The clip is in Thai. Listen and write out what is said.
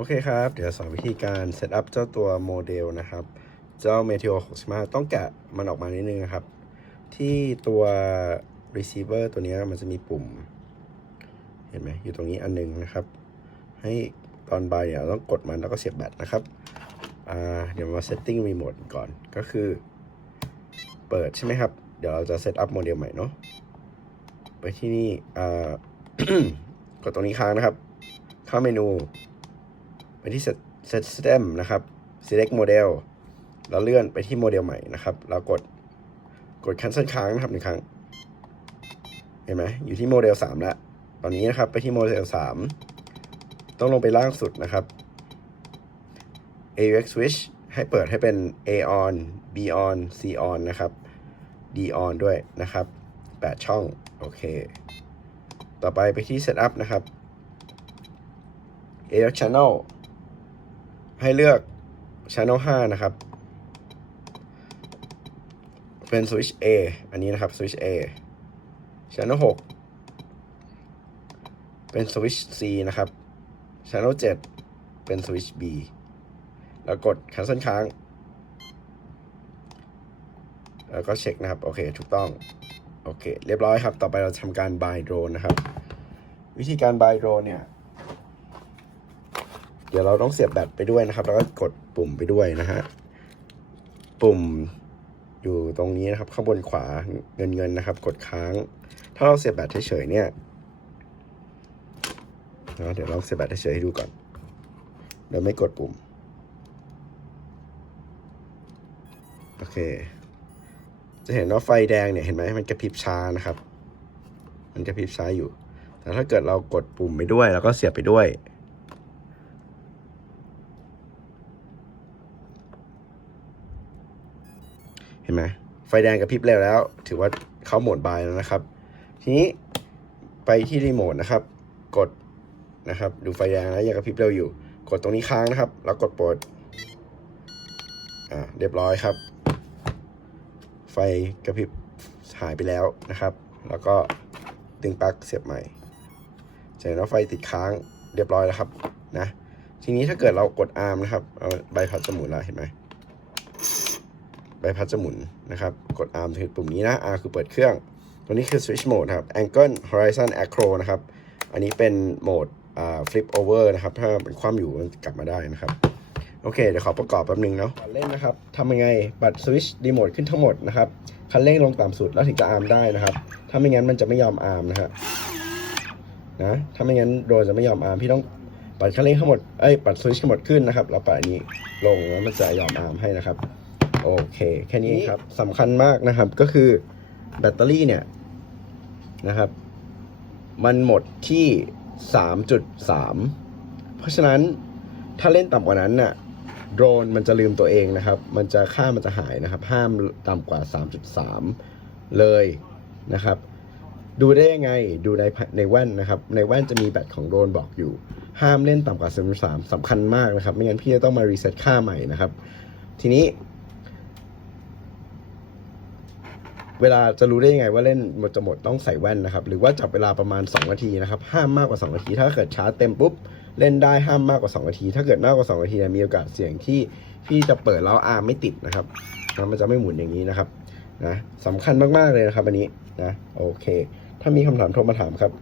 โอเคครับ เดี๋ยวสอนวิธีการเซตอัพเจ้าตัวโมเดลนะครับ เจ้า Meteor 65 ต้องแกะมันออกมานิดนึงนะครับ ที่ตัว receiver ตัวนี้มันจะมีปุ่ม เห็นไหมอยู่ตรงนี้อันหนึงนะครับ ให้ตอนบายเนี่ยเราต้องกดมันแล้วก็เสียบแบตนะครับ เดี๋ยวมา setting remote ก่อน ก็คือ เปิดใช่ไหมครับ เดี๋ยวเราจะเซตอัพโมเดลใหม่เนาะ ไปที่นี่กดตรงนี้ค้างนะครับ เข้าเมนู ไปที่ Set System นะครับ select model แล้วเลื่อนไปที่โมเดลใหม่นะครับ แล้วกดกด cancel ค้างนะครับหนึ่งครั้ง เห็นไหมอยู่ที่โมเดล3แล้ว ตอนนี้นะครับไปที่โมเดล3ต้องลงไปล่างสุดนะครับ AUX switch ให้เปิดให้เป็น A on B on C on นะครับ D on ด้วยนะครับ 8 ช่อง โอเค ต่อไปไปที่ setup นะครับ AUX channel ให้เลือก channel 5 นะครับ เป็น switch A อันนี้นะครับ switch A channel 6 เป็น switch C นะครับ channel 7 เป็น switch B แล้วกด cancel ค้าง แล้วก็เช็คนะครับ โอเค ถูกต้อง โอเค เรียบร้อยครับ ต่อไปเราทำการ buy drone นะครับ วิธีการ buy drone เนี่ย เดี๋ยวเราต้องเสียบแบตไปด้วยนะครับ แล้วก็กดปุ่มไปด้วยนะฮะ ปุ่มอยู่ตรงนี้นะครับ ข้างบนขวาเงินเงินนะครับ กดค้าง ถ้าเราเสียบแบตเฉยๆเนี่ยเดี๋ยวลองเสียบแบตเฉยๆให้ดูก่อนเดี๋ยวไม่กดปุ่ม โอเค จะเห็นว่าไฟแดงเนี่ยเห็นไหมมันกระพริบช้านะครับ มันกระพริบช้าอยู่ แต่ถ้าเกิดเรากดปุ่มไปด้วย แล้วก็เสียบไปด้วย ห็นไหมไฟแดงกระพริบเร็วแล้ว ถือว่าเข้าโหมดบายแล้วนะครับ ทีนี้ไปที่รีโมทนะครับ กดนะครับ ดูไฟแดงแล้วยังกระพริบเร็วอยู่ กดตรงนี้ค้างนะครับ แล้วกดปรดอ่าเรียบร้อยครับ ไฟกระพริบหายไปแล้วนะครับ แล้วก็ดึงปลั๊กเสียบใหม่จะเห็นว่าไฟติดค้างเรียบร้อยแล้วครับนะทีนี้ถ้าเกิดเรากดอาร์มนะครับเอาใบพัดจะหมุนแล้วเห็นไหม ใบพัดจะหมุนนะครับ กด arm คือปุ่มนี้นะ R คือเปิดเครื่อง ตัวนี้คือ switch mode ครับ angle horizon acro นะครับ อันนี้เป็นโหมด flip over นะครับ ถ้าเป็นความอยู่มันกลับมาได้นะครับ โอเค เดี๋ยวขอประกอบแป๊บนึงเนาะเล่นนะครับทำยังไงบัตร switch remote ขึ้นทั้งหมดนะครับ คันเร่งลงต่ำสุดแล้วถึงจะ arm ได้นะครับ ถ้าไม่งั้นมันจะไม่ยอม arm นะฮะนะ ถ้าไม่งั้นโดนจะไม่ยอม arm พี่ต้องปัดคันเร่งทั้งหมด เอ้ย ปัด switch ทั้งหมดขึ้นนะครับ แล้วปัดอันนี้ลงแล้วมันจะยอม arm ให้นะครับ โอเค แค่นี้ครับสำคัญมากนะครับ ก็คือแบตเตอรี่เนี่ยนะครับ มันหมดที่ 3.3 เพราะฉะนั้นถ้าเล่นต่ำกว่านั้นน่ะโดรนมันจะลืมตัวเองนะครับ มันจะค่ามันจะหายนะครับ ห้ามต่ำกว่า 3.3 เลยนะครับ ดูได้ยังไงดูในในแว่นนะครับ ในแว่นจะมีแบตของโดรนบอกอยู่ ห้ามเล่นต่ำกว่า 3.3สำคัญมากนะครับ ไม่งั้นพี่จะต้องมารีเซ็ตค่าใหม่นะครับ ทีนี้ เวลาจะรู้ได้ยังไงว่าเล่นหมดจะหมดต้องใส่แว่นนะครับ หรือว่าจับเวลาประมาณ 2 นาทีนะครับ ห้ามมากกว่า 2 นาที ถ้าเกิดชาร์จเต็มปุ๊บเล่นได้ห้ามมากกว่า 2 นาที ถ้าเกิดมากกว่า 2 นาทีมีโอกาสเสี่ยงที่พี่จะเปิดแล้วอาร์ไม่ติดนะครับแล้วมันจะไม่หมุนอย่างนี้นะครับนะสำคัญมากๆเลยนะครับอันนี้นะโอเค ถ้ามีคำถามโทรมาถามครับ